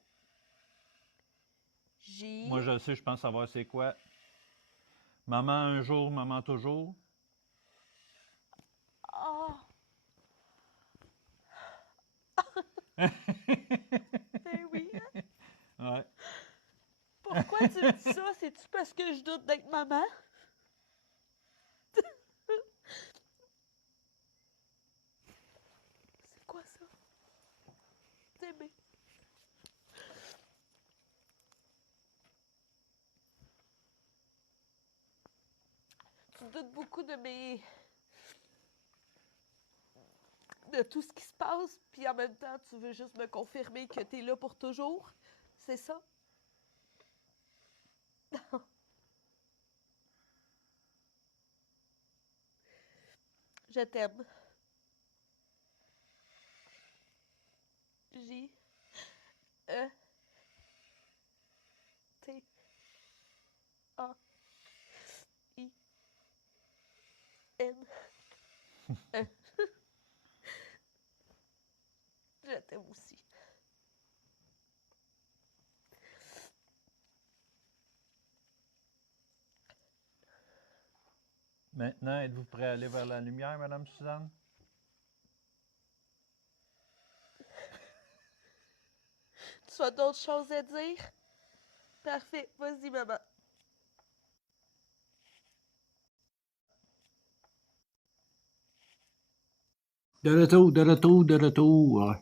J. Moi, je sais, je pense savoir c'est quoi. Maman un jour, maman toujours. Oh. Ben oui. Hein? Ouais. Pourquoi tu me dis ça? C'est-tu parce que je doute d'être maman? C'est quoi ça? T'aimer. Tu doutes beaucoup de tout ce qui se passe, puis en même temps, tu veux juste me confirmer que t'es là pour toujours? C'est ça? Je t'aime. J. E. T. A. I. N. E. Je t'aime aussi. Maintenant, êtes-vous prêt à aller vers la lumière, Madame Suzanne? Tu as d'autres choses à dire? Parfait. Vas-y, maman. De retour, de retour, de retour.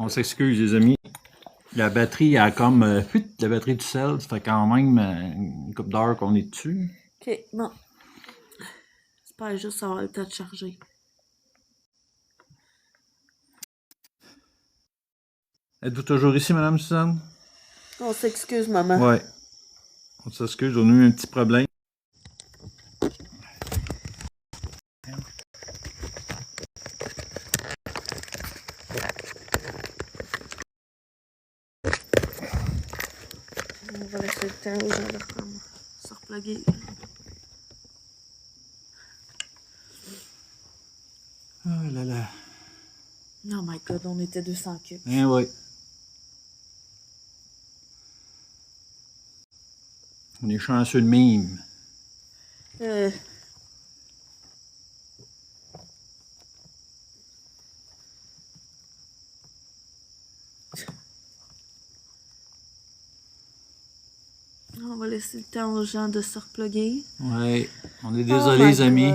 On s'excuse, les amis. La batterie a comme... la batterie du sel, ça fait quand même une couple d'heures qu'on est dessus. OK, bon. J'espère juste avoir le temps de charger. Êtes-vous toujours ici, Madame Suzanne? On s'excuse, maman. Ouais. On s'excuse, on a eu un petit problème. On va laisser le temps aux gens de reprendre. Se repluguer. Oh là là. Oh my god, on était 200 cubes. Eh oui. On est chanceux de mime. On va laisser le temps aux gens de se repluguer. Ouais. On est désolé, les amis.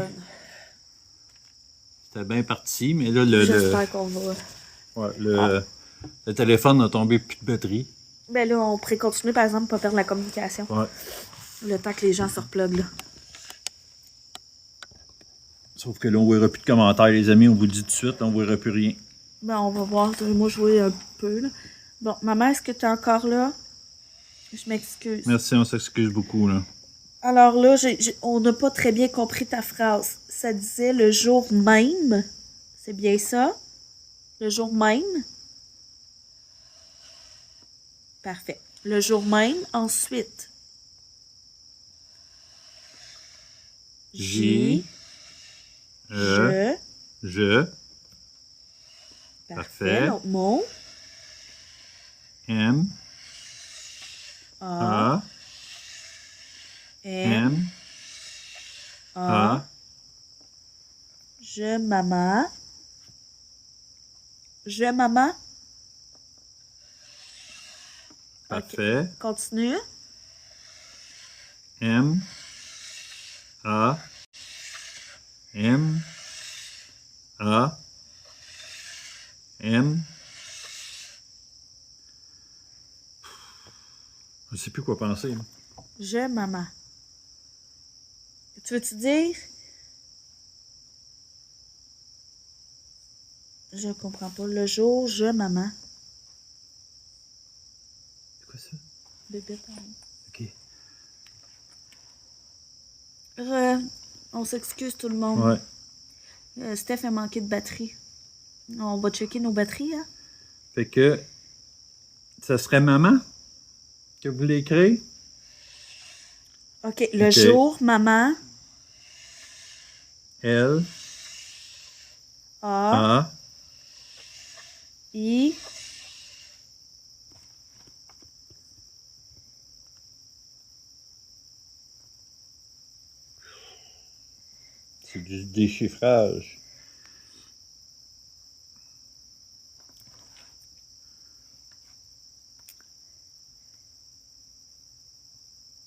C'était bien parti, mais là, J'espère qu'on va. Ouais, le téléphone a tombé plus de batterie. Ben là, on pourrait continuer, par exemple, pas perdre la communication. Ouais. Le temps que les gens se repluguent, là. Sauf que là, on ne verra plus de commentaires, les amis. On vous le dit tout de suite, on ne verra plus rien. Ben, on va voir. Moi, jouer un peu, là. Bon, maman, est-ce que tu es encore là? Je m'excuse. Merci, on s'excuse beaucoup, là. Alors là, on n'a pas très bien compris ta phrase. Ça disait le jour même. C'est bien ça? Le jour même? Parfait. Le jour même. Ensuite, J, je. je, Parfait. parfait. L'autre mot. M, A. A, M. M, A. A, Je, maman. Je, maman. parfait. Ok. Continue. M, A, M, A, M. Je ne sais plus quoi penser, là. Je, maman. Tu veux-tu dire? Je comprends pas. Le jour, je, maman. C'est quoi ça? Bébé, pardon. OK. On s'excuse tout le monde. Ouais. Steph a manqué de batterie. On va checker nos batteries, hein? Fait que ça serait maman que vous voulez écrire? OK. Le OK. jour, maman. L, A. A, I. c'est du déchiffrage.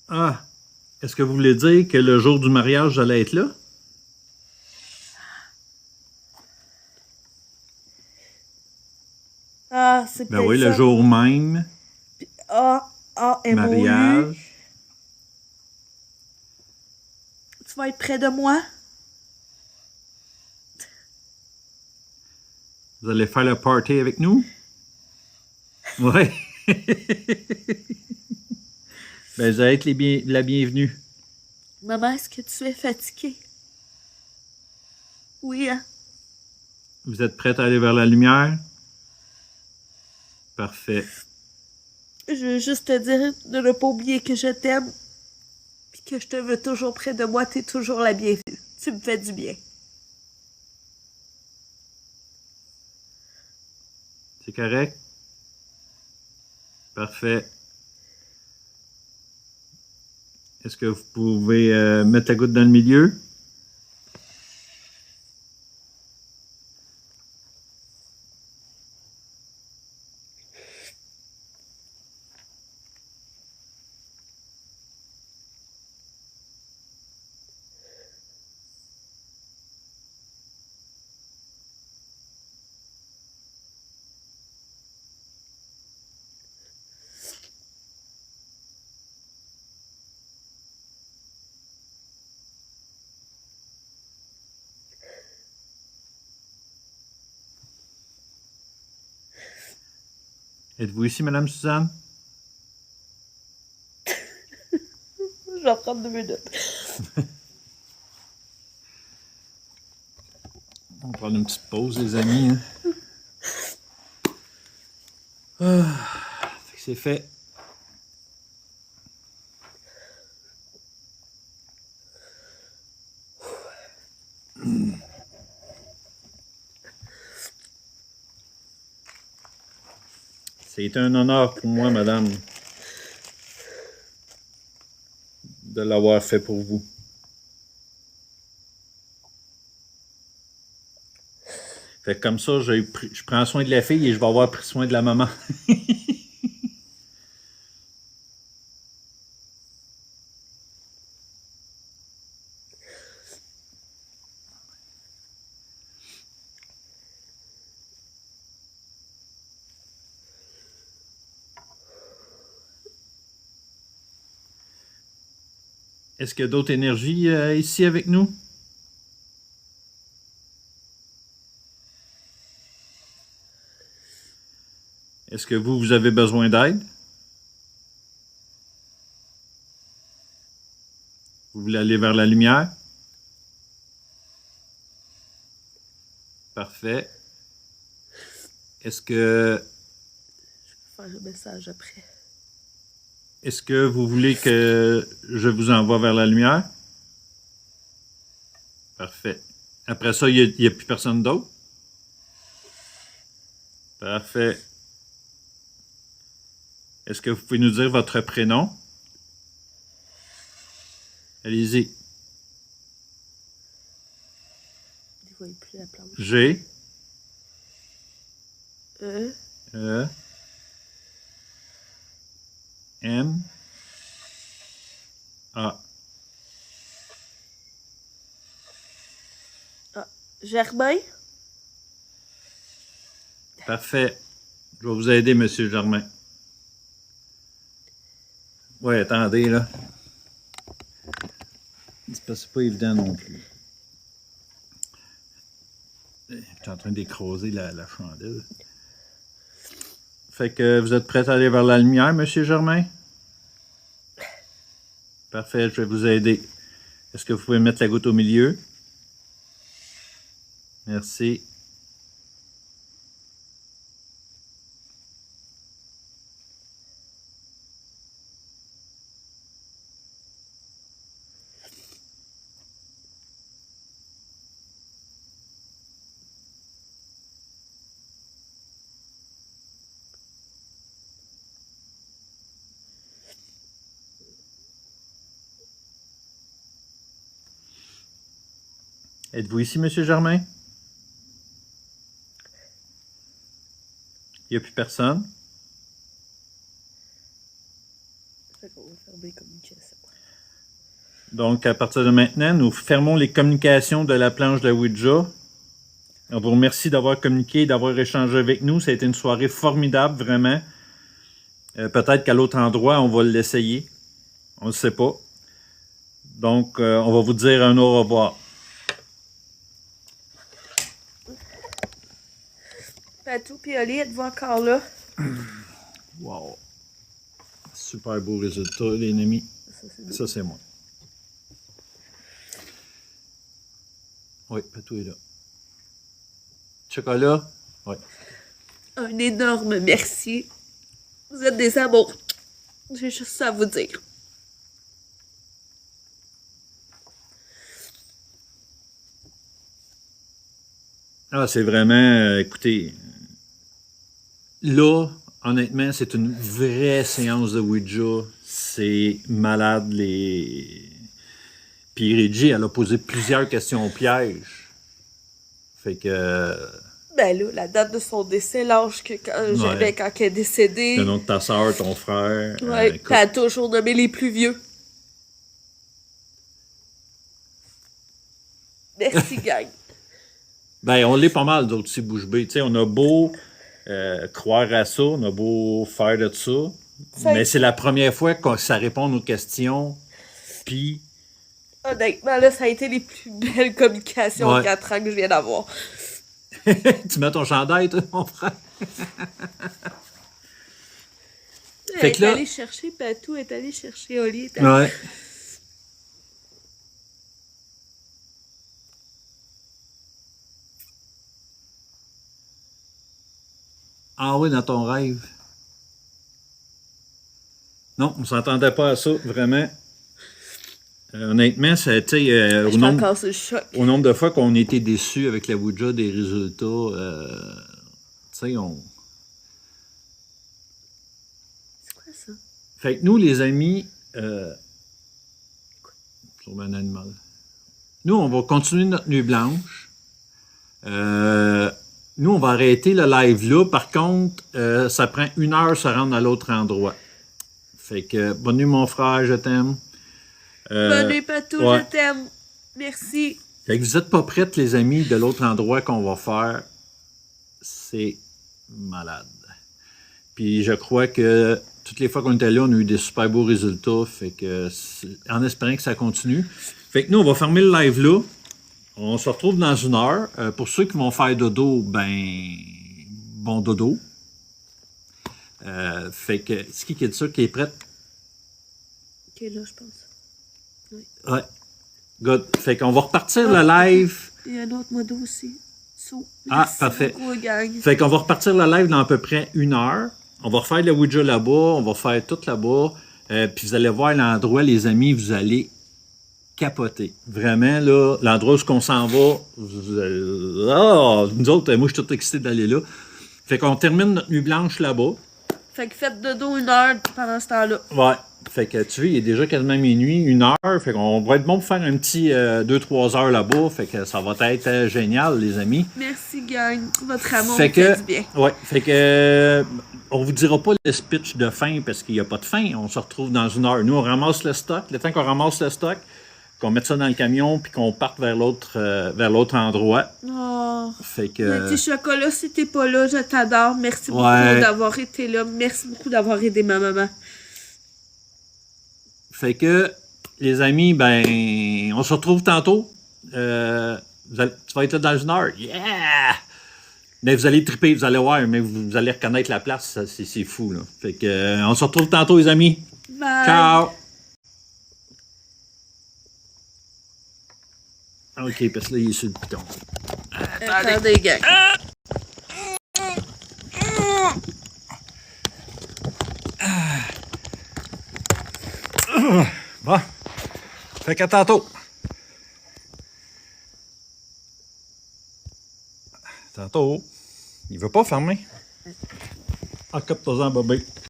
Ah, est-ce que vous voulez dire que le jour du mariage, j'allais être là? Ah, c'est Ben peut-être oui, le ça. jour même, A. A. M. O. U. mariage. Tu vas être près de moi? Vous allez faire le party avec nous? Ouais. Ben, vous allez être la bienvenue. Maman, est-ce que tu es fatiguée? Oui, hein? Vous êtes prête à aller vers la lumière? Parfait. Je veux juste te dire de ne pas oublier que je t'aime. Puis que je te veux toujours près de moi. T'es toujours la bienvenue. Tu me fais du bien. C'est correct? Parfait. Est-ce que vous pouvez mettre la goutte dans le milieu? Êtes-vous ici, Madame Suzanne? Je vais prendre 2 minutes. On va prendre une petite pause, les amis. Hein? Fait que c'est fait. C'est un honneur pour moi, madame, de l'avoir fait pour vous. Fait que comme ça, je prends soin de la fille et je vais avoir pris soin de la maman. Est-ce qu'il y a d'autres énergies ici avec nous? Est-ce que vous avez besoin d'aide? Vous voulez aller vers la lumière? Parfait. Est-ce que Je vais faire un message après. Est-ce que vous voulez que je vous envoie vers la lumière? Parfait. Après ça, il n'y a plus personne d'autre? Parfait. Est-ce que vous pouvez nous dire votre prénom? Allez-y. Je ne vois plus la planche. G. E. E. M. A. Germain? Parfait. Je vais vous aider, M. Germain. Oui, attendez, là. C'est pas évident non plus. Je suis en train d'écraser la chandelle. Fait que vous êtes prêt à aller vers la lumière, M. Germain? Parfait, je vais vous aider. Est-ce que vous pouvez mettre la goutte au milieu? Merci. Êtes-vous ici, M. Germain? Il n'y a plus personne? Donc, à partir de maintenant, nous fermons les communications de la planche de Ouija. On vous remercie d'avoir communiqué, d'avoir échangé avec nous. Ça a été une soirée formidable, vraiment. Peut-être qu'à l'autre endroit, on va l'essayer. On ne sait pas. Donc, on va vous dire un au revoir. Patou et Oli, êtes-vous encore là? Wow! Super beau résultat, les amis. Ça, c'est moi. Oui, Patou est là. Chocolat? Oui. Un énorme merci. Vous êtes des amours. J'ai juste ça à vous dire. Ah, c'est vraiment... écoutez, là, honnêtement, c'est une vraie séance de Ouija. C'est malade. Puis Reggie, elle a posé plusieurs questions pièges. Fait que... Ben là, la date de son décès, l'âge que j'avais quand elle est décédée. Le nom de ta soeur, ton frère. Ouais, t'as toujours nommé les plus vieux. Merci, gang. Ben, on l'est pas mal d'autres aussi, bouche bée. Tu sais, on a beau croire à ça, on a beau faire de ça, mais c'est la première fois que ça répond aux questions, puis... Honnêtement, là, ça a été les plus belles communications en 4 ans que je viens d'avoir. Tu mets ton chandail, toi, mon frère? Elle est allée chercher Patou, elle est allée chercher Oli. Ouais. Ah oui, dans ton rêve. Non, on ne s'entendait pas à ça, vraiment. Honnêtement, ça a été au nombre de fois qu'on a été déçus avec la Ouija des résultats. Tu sais, on... C'est quoi ça? Fait que nous, les amis... Sur un animal. Nous, on va continuer notre nuit blanche. Nous, on va arrêter le live là. Par contre, ça prend 1 heure se rendre à l'autre endroit. Fait que, bonne nuit, mon frère, je t'aime. Bonne nuit, Patou, je t'aime. Merci. Fait que vous n'êtes pas prêtes, les amis, de l'autre endroit qu'on va faire. C'est malade. Puis je crois que toutes les fois qu'on était là, on a eu des super beaux résultats. Fait que, en espérant que ça continue. Fait que nous, on va fermer le live là. On se retrouve dans 1 heure. Pour ceux qui vont faire dodo, ben, bon dodo. Fait que, c'est qui a dit ça, qui est prête? Qui est là, je pense. Ouais. Good. Fait qu'on va repartir le live. Il y a un autre mode aussi. Ah, parfait. Beaucoup, gang. Fait qu'on va repartir le live dans à peu près 1 heure. On va refaire le Ouija là-bas, on va faire tout là-bas. Puis vous allez voir l'endroit, les amis, vous allez capoter. Vraiment, là, l'endroit où on s'en va, nous autres, moi, je suis tout excité d'aller là. Fait qu'on termine notre nuit blanche là-bas. Fait que faites de dos 1 heure pendant ce temps-là. Ouais. Fait que tu vois, il est déjà quasiment minuit, 1 heure. Fait qu'on va être bon pour faire un petit 2-3 heures là-bas. Fait que ça va être génial, les amis. Merci, gang. Votre amour Fait me fait que, du bien. ouais, fait que on vous dira pas le speech de fin parce qu'il n'y a pas de fin. On se retrouve dans 1 heure. Nous, on ramasse le stock. Le temps qu'on ramasse le stock, qu'on mette ça dans le camion puis qu'on parte vers l'autre endroit. Oh. Fait que. Le petit chocolat, si t'es pas là, je t'adore. Merci beaucoup Ouais. d'avoir été là. Merci beaucoup d'avoir aidé ma maman. Fait que, les amis, ben, on se retrouve tantôt. Tu vas être là dans 1 heure. Yeah! Mais vous allez triper, vous allez voir, mais vous allez reconnaître la place. C'est fou, là. Fait que, on se retrouve tantôt, les amis. Bye. Ciao! OK, parce que là, il est sur le piton. Attendez, gang. Bon. Fait qu'à tantôt. Tantôt. Il veut pas fermer. Occupe-toi-en, bébé.